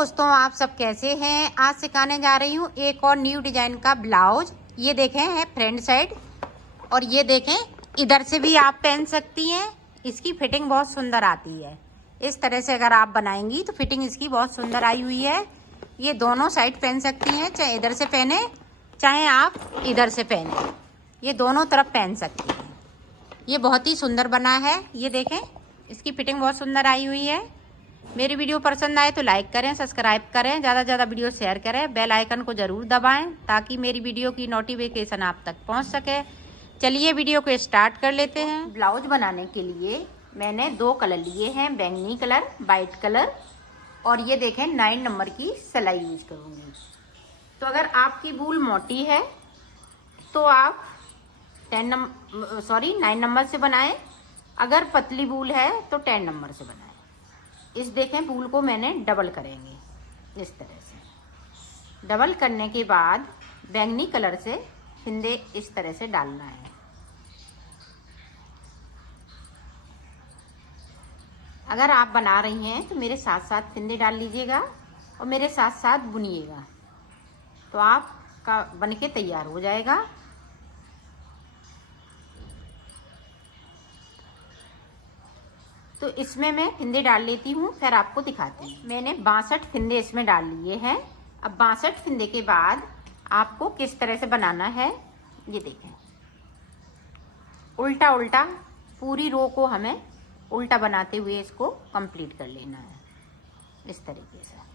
दोस्तों, आप सब कैसे हैं। आज सिखाने जा रही हूँ एक और न्यू डिजाइन का ब्लाउज। ये देखें है फ्रंट साइड, और ये देखें इधर से भी आप पहन सकती हैं। इसकी फिटिंग बहुत सुंदर आती है। इस तरह से अगर आप बनाएंगी तो फिटिंग इसकी बहुत सुंदर आई हुई है। ये दोनों साइड पहन सकती हैं, चाहे इधर से पहने चाहे आप इधर से पहने, ये दोनों तरफ पहन सकती हैं। ये बहुत ही सुंदर बना है। ये देखें इसकी फिटिंग बहुत सुंदर आई हुई है। मेरी वीडियो पसंद आए तो लाइक करें, सब्सक्राइब करें, ज़्यादा से ज़्यादा वीडियो शेयर करें, बेल आइकन को ज़रूर दबाएं ताकि मेरी वीडियो की नोटिफिकेशन आप तक पहुंच सके। चलिए वीडियो को स्टार्ट कर लेते हैं। ब्लाउज बनाने के लिए मैंने 2 कलर लिए हैं, बैंगनी कलर, वाइट कलर, और ये देखें 9 नंबर की सिलाई यूज करूँगी। तो अगर आपकी वूल मोटी है तो आप 9 नंबर से बनाएं। अगर पतली वूल है तो 10 नंबर से बनाएं। इस देखें वूल को मैंने डबल करेंगे। इस तरह से डबल करने के बाद बैंगनी कलर से फिंदे इस तरह से डालना है। अगर आप बना रही हैं तो मेरे साथ साथ फिंदे डाल लीजिएगा और मेरे साथ साथ बुनिएगा, तो आपका बनके तैयार हो जाएगा। तो इसमें मैं फिंदे डाल लेती हूँ, फिर आपको दिखाती हूँ। मैंने 62 फिंदे इसमें डाल लिए हैं। अब 62 फिंदे के बाद आपको किस तरह से बनाना है ये देखें। उल्टा उल्टा पूरी रो को हमें उल्टा बनाते हुए इसको कंप्लीट कर लेना है, इस तरीके से।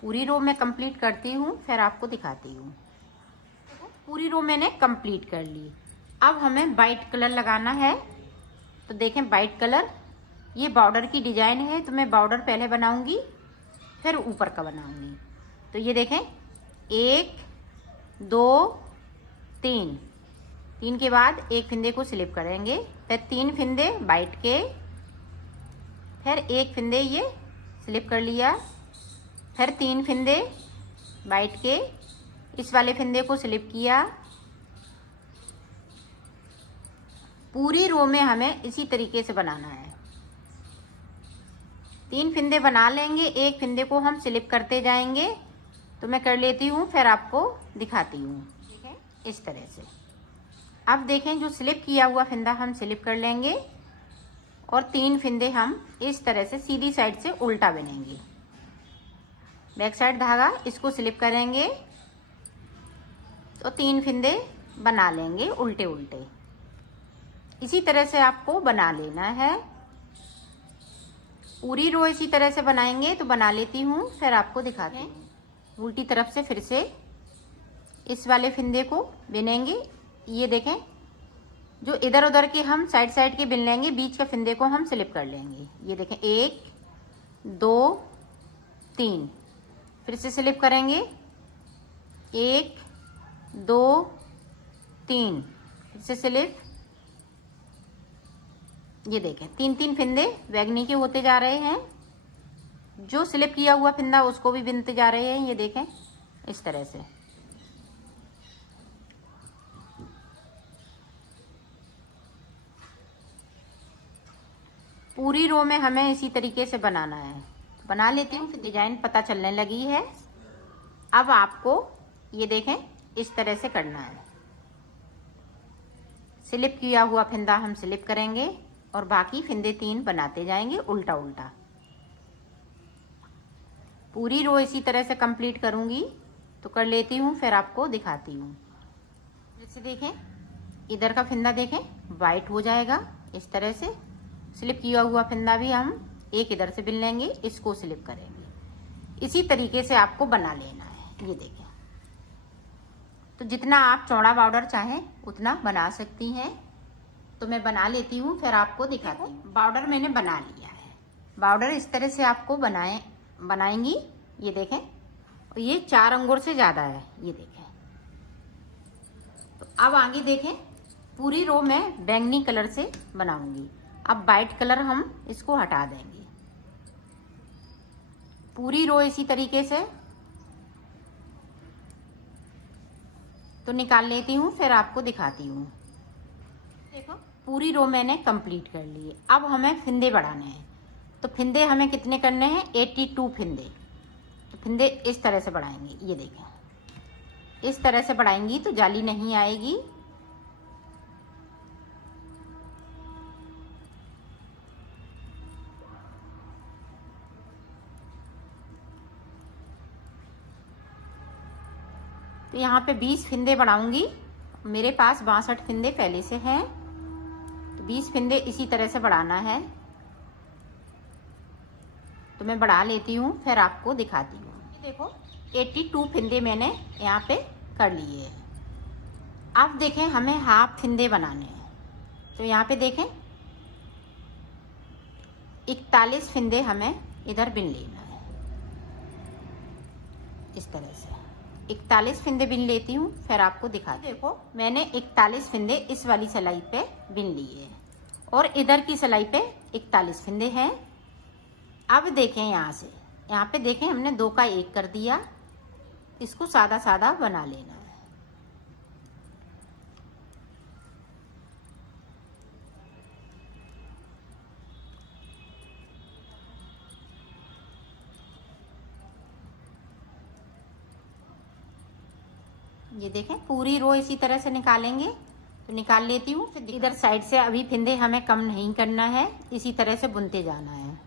पूरी रो में कंप्लीट करती हूँ, फिर आपको दिखाती हूँ। पूरी रो मैंने कंप्लीट कर ली। अब हमें वाइट कलर लगाना है। तो देखें वाइट कलर, ये बॉर्डर की डिजाइन है, तो मैं बॉर्डर पहले बनाऊंगी फिर ऊपर का बनाऊंगी। तो ये देखें 1 2 3 के बाद एक फिंदे को स्लिप करेंगे, फिर 3 फिंदे वाइट के, फिर एक फिंदे ये स्लिप कर लिया, फिर 3 फिंदे वाइट के, इस वाले फिंदे को स्लिप किया। पूरी रो में हमें इसी तरीके से बनाना है। 3 फिंदे बना लेंगे, एक फिंदे को हम स्लिप करते जाएंगे। तो मैं कर लेती हूँ, फिर आपको दिखाती हूँ। ठीक है, इस तरह से। अब देखें जो स्लिप किया हुआ फिंदा हम स्लिप कर लेंगे और 3 फिंदे हम इस तरह से सीधी साइड से उल्टा बनेंगे। बैक साइड धागा इसको स्लिप करेंगे तो 3 फिंदे बना लेंगे उल्टे उल्टे। इसी तरह से आपको बना लेना है। पूरी रो इसी तरह से बनाएंगे। तो बना लेती हूँ, फिर आपको दिखाते हैं। उल्टी तरफ से फिर से इस वाले फिंदे को बिनेंगे। ये देखें जो इधर उधर के हम साइड साइड के बिन लेंगे, बीच के फिंदे को हम स्लिप कर लेंगे। ये देखें 1 2 3, फिर से स्लिप करेंगे 1 2 3, फिर से स्लिप। ये देखें 3 फिंदे बैगनी के होते जा रहे हैं। जो स्लिप किया हुआ फिंदा उसको भी बिनते जा रहे हैं। ये देखें इस तरह से। पूरी रो में हमें इसी तरीके से बनाना है। बना लेती हूँ, फिर डिजाइन पता चलने लगी है। अब आपको ये देखें इस तरह से करना है। स्लिप किया हुआ फिंदा हम स्लिप करेंगे और बाकी फिंदे 3 बनाते जाएंगे उल्टा उल्टा। पूरी रो इसी तरह से कंप्लीट करूंगी। तो कर लेती हूँ, फिर आपको दिखाती हूँ। जैसे देखें इधर का फिंदा देखें वाइट हो जाएगा इस तरह से। स्लिप किया हुआ फिंदा भी हम एक इधर से बिन लेंगे, इसको स्लिप करेंगे। इसी तरीके से आपको बना लेना है। ये देखें, तो जितना आप चौड़ा बॉर्डर चाहें उतना बना सकती हैं। तो मैं बना लेती हूँ, फिर आपको दिखाती हूँ। बॉर्डर मैंने बना लिया है। बॉर्डर इस तरह से आपको बनाएंगी। ये देखें, और ये 4 अंगुल से ज्यादा है। ये देखें। तो अब आगे देखें पूरी रो में बैंगनी कलर से बनाऊंगी। अब वाइट कलर हम इसको हटा देंगे। पूरी रो इसी तरीके से तो निकाल लेती हूँ, फिर आपको दिखाती हूँ। पूरी रो मैंने कंप्लीट कर ली। अब हमें फिंदे बढ़ाने हैं। तो फिंदे हमें कितने करने हैं? 82 फिंदे। तो फिंदे इस तरह से बढ़ाएंगे, ये देखें, इस तरह से बढ़ाएंगी तो जाली नहीं आएगी। तो यहाँ पे 20 फिंदे बढ़ाऊंगी। मेरे पास 62 फिंदे पहले से हैं, तो 20 फिंदे इसी तरह से बढ़ाना है। तो मैं बढ़ा लेती हूँ, फिर आपको दिखाती हूँ। देखो 82 फिंदे मैंने यहाँ पे कर लिए हैं। अब देखें हमें हाफ फिंदे बनाने हैं। तो यहाँ पे देखें 41 फिंदे हमें इधर बिन लेना है, इस तरह से 41 फिंदे बिन लेती हूँ, फिर आपको दिखा। देखो मैंने 41 फिंदे इस वाली सिलाई पे बिन लिए हैं और इधर की सिलाई पे 41 फिंदे हैं। अब देखें यहाँ से, यहाँ पे देखें हमने 2 का 1 कर दिया। इसको सादा सादा बना लेना है। ये देखें पूरी रो इसी तरह से निकालेंगे। तो निकाल लेती हूँ। इधर साइड से अभी फिंदे हमें कम नहीं करना है, इसी तरह से बुनते जाना है।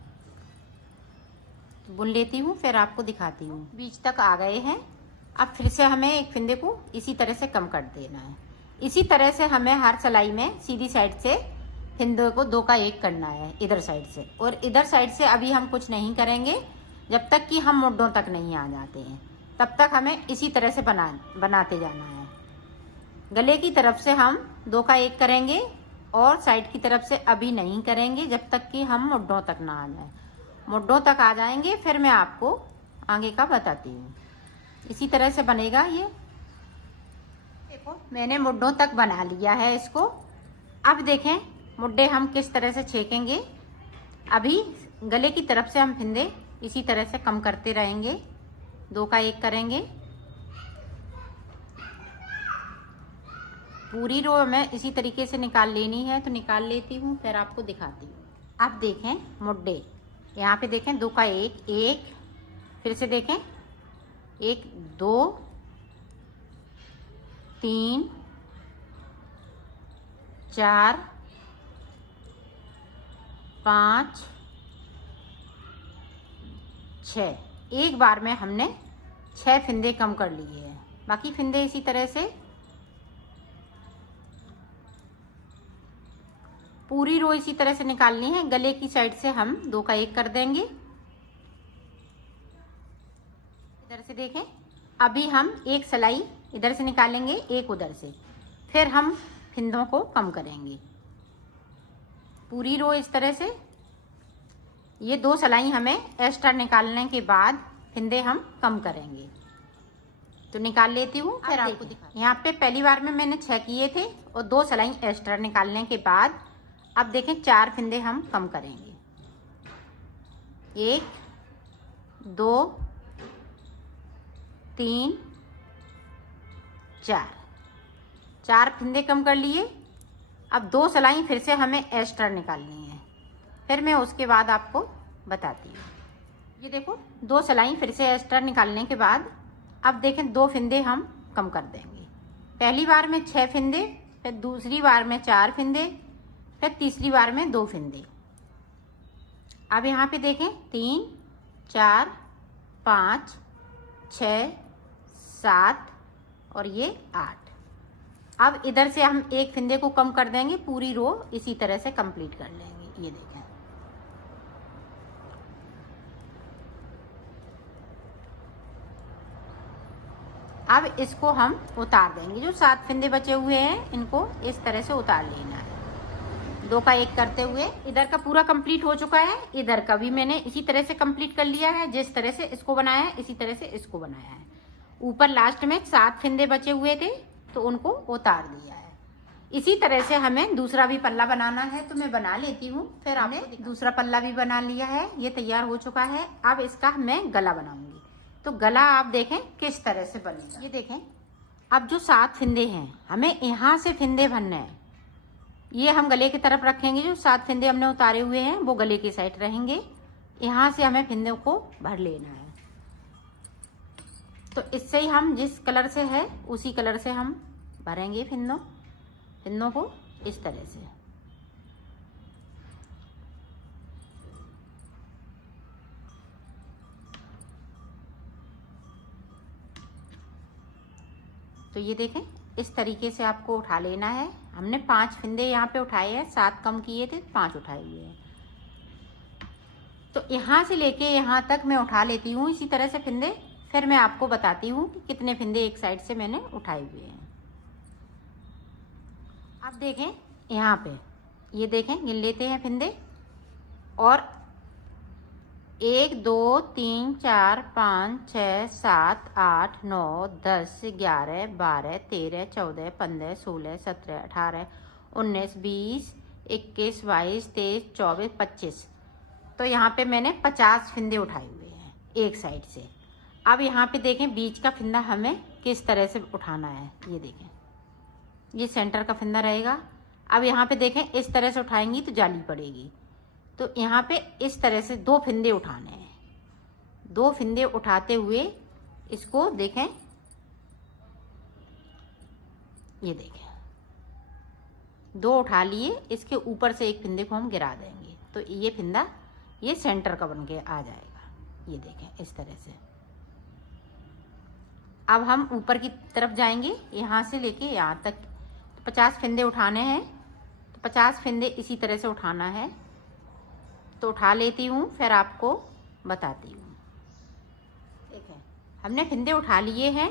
तो बुन लेती हूँ, फिर आपको दिखाती हूँ। बीच तक आ गए हैं। अब फिर से हमें एक फिंदे को इसी तरह से कम कर देना है। इसी तरह से हमें हर सिलाई में सीधी साइड से फिंदे को 2 का 1 करना है इधर साइड से। और इधर साइड से अभी हम कुछ नहीं करेंगे जब तक कि हम मुड्ढों तक नहीं आ जाते हैं, तब तक हमें इसी तरह से बनाते जाना है। गले की तरफ से हम 2 का 1 करेंगे और साइड की तरफ से अभी नहीं करेंगे जब तक कि हम मुड्ढों तक ना आ जाए। मुड्ढों तक आ जाएंगे फिर मैं आपको आगे का बताती हूँ। इसी तरह से बनेगा ये। देखो मैंने मुड्ढों तक बना लिया है इसको। अब देखें मुड्ढे हम किस तरह से छेकेंगे। अभी गले की तरफ से हम फिंदे इसी तरह से कम करते रहेंगे, 2 का 1 करेंगे। पूरी रो हमें इसी तरीके से निकाल लेनी है। तो निकाल लेती हूँ, फिर आपको दिखाती हूँ। अब देखें मुड्ढे, यहाँ पे देखें 2 का 1 1, फिर से देखें 1 2 3 4 5 6। एक बार में हमने 6 फिंदे कम कर लिए हैं। बाकी फिंदे इसी तरह से पूरी रो इसी तरह से निकालनी है। गले की साइड से हम 2 का 1 कर देंगे। इधर से देखें अभी हम एक सिलाई इधर से निकालेंगे, एक उधर से, फिर हम फिंदों को कम करेंगे। पूरी रो इस तरह से ये 2 सिलाई हमें एक्स्ट्रा निकालने के बाद फिंदे हम कम करेंगे। तो निकाल लेती हूँ, फिर आपको दिखा। यहाँ पे पहली बार में मैंने 6 किए थे और 2 सिलाई एक्स्ट्रा निकालने के बाद अब देखें 4 फिंदे हम कम करेंगे। 1 2 3 4 फिंदे कम कर लिए। अब 2 सिलाई फिर से हमें एक्स्ट्रा निकालनी है, फिर मैं उसके बाद आपको बताती हूँ। ये देखो 2 सिलाई फिर से एक्स्ट्रा निकालने के बाद अब देखें 2 फिंदे हम कम कर देंगे। पहली बार में 6 फिंदे, फिर दूसरी बार में 4 फिंदे, फिर तीसरी बार में 2 फिंदे। अब यहाँ पे देखें 3 4 5 6 7 और ये 8। अब इधर से हम एक फिंदे को कम कर देंगे, पूरी रो इसी तरह से कंप्लीट कर लेंगे। ये देखें अब इसको हम उतार देंगे। जो 7 फिंदे बचे हुए हैं इनको इस तरह से उतार लेना है, 2 का 1 करते हुए। इधर का पूरा कंप्लीट हो चुका है, इधर का भी मैंने इसी तरह से कंप्लीट कर लिया है। जिस तरह से इसको बनाया है इसी तरह से इसको बनाया है। ऊपर लास्ट में 7 फिंदे बचे हुए थे तो उनको उतार दिया है। इसी तरह से हमें दूसरा भी पल्ला बनाना है, तो मैं बना लेती हूँ। फिर हमने दूसरा पल्ला भी बना लिया है, ये तैयार हो चुका है। अब इसका मैं गला बनाऊंगी। तो गला आप देखें किस तरह से बनेगा। ये देखें अब जो 7 फिंदे हैं हमें यहाँ से फिंदे भरने हैं। ये हम गले की तरफ रखेंगे। जो 7 फंदे हमने उतारे हुए हैं वो गले की साइड रहेंगे। यहाँ से हमें फंदों को भर लेना है। तो इससे ही हम जिस कलर से है उसी कलर से हम भरेंगे फंदों को इस तरह से। तो ये देखें, इस तरीके से आपको उठा लेना है। हमने 5 फंदे यहाँ पे उठाए हैं, 7 कम किए थे, 5 उठाए हुए हैं। तो यहाँ से लेके यहाँ तक मैं उठा लेती हूँ इसी तरह से फंदे। फिर मैं आपको बताती हूँ कि कितने फंदे एक साइड से मैंने उठाए हुए हैं। अब देखें यहाँ पे, ये देखें, गिन लेते हैं फंदे। और 1 2 3 4 5 6 7 8 9 10 11 12 13 14 15 16 17 18 19 20 21 22 23 24 25। तो यहाँ पे मैंने 50 फंदे उठाए हुए हैं एक साइड से। अब यहाँ पे देखें बीच का फंदा हमें किस तरह से उठाना है। ये देखें, ये सेंटर का फंदा रहेगा। अब यहाँ पे देखें, इस तरह से उठाएंगी तो जाली पड़ेगी। तो यहाँ पे इस तरह से 2 फंदे उठाने हैं। 2 फंदे उठाते हुए इसको देखें, ये देखें, 2 उठा लिए। इसके ऊपर से एक फंदे को हम गिरा देंगे तो ये फंदा ये सेंटर का बन के आ जाएगा। ये देखें इस तरह से। अब हम ऊपर की तरफ जाएंगे, यहाँ से लेके यहाँ तक। तो 50 फंदे उठाने हैं। तो 50 फंदे इसी तरह से उठाना है। तो उठा लेती हूँ, फिर आपको बताती हूँ। देखें, हमने फंदे उठा लिए हैं।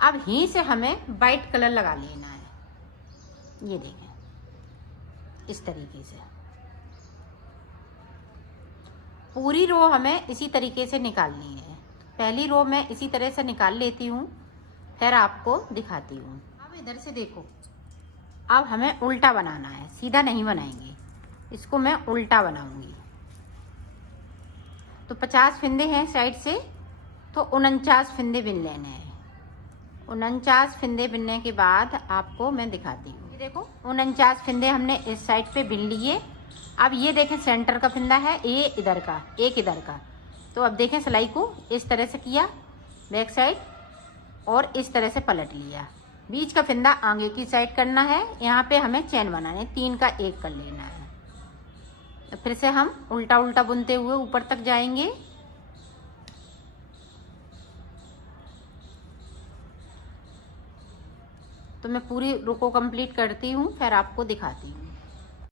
अब यहीं से हमें वाइट कलर लगा लेना है। ये देखें, इस तरीके से पूरी रो हमें इसी तरीके से निकालनी है। पहली रो मैं इसी तरह से निकाल लेती हूँ, फिर आपको दिखाती हूँ। अब इधर से देखो, अब हमें उल्टा बनाना है, सीधा नहीं बनाएंगे, इसको मैं उल्टा बनाऊंगी। तो 50 फंदे हैं साइड से, तो 49 फंदे बिन लेने हैं। 49 फंदे बिनने के बाद आपको मैं दिखाती हूँ। ये देखो, 49 फंदे हमने इस साइड पे बिन लिए। अब ये देखें, सेंटर का फंदा है, ये इधर का, एक इधर का। तो अब देखें, सिलाई को इस तरह से किया बैक साइड और इस तरह से पलट लिया। बीच का फंदा आगे की साइड करना है। यहाँ पे हमें चैन बनाने, 3 का 1 कर लेना है। तो फिर से हम उल्टा उल्टा बुनते हुए ऊपर तक जाएंगे। तो मैं पूरी रो को कंप्लीट करती हूँ, फिर आपको दिखाती हूँ।